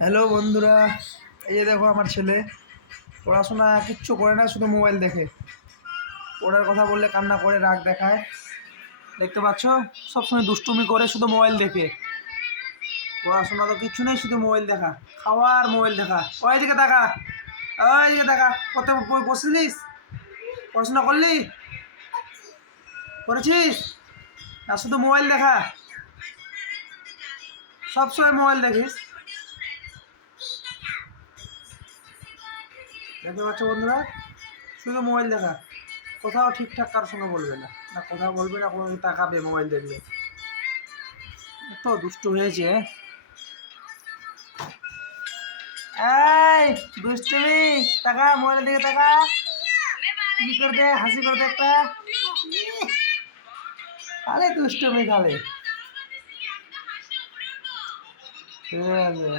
Hello বন্ধুরা, এই যে দেখো আমার ছেলে পড়াশোনা কিচ্ছু করে না, শুধু মোবাইল দেখে। পড়ার কথা বললে কান্না করে রাগ দেখায়। দেখতে পাচ্ছ, সবসময় দুষ্টুমি করে, শুধু মোবাইল দেখে। পড়াশোনা তো কিচ্ছু নেই, শুধু মোবাইল দেখা, খাওয়া আর মোবাইল দেখা। ওইদিকে দেখা, ওইদিকে দেখা। কত বসেছিলিস? পড়াশোনা করলি? করেছিস? না শুধু মোবাইল দেখা, সবসময় মোবাইল দেখিস। দেখতে পাচ্ছ বন্ধুরা, শুধু মোবাইল দেখা। কোথাও ঠিকঠাক কারোর সঙ্গে বলবে না, না কোথাও বলবে না, কোনো তাকাবে মোবাইল দেখলে। এত দুষ্টু হয়েছে। এই দুষ্টুমি, তাকা মোবাইলের দিকে, তাকা। কি করে দে, হাসি করে দে একটা। আরে দুষ্টুমি খালে। ঠিক আছে।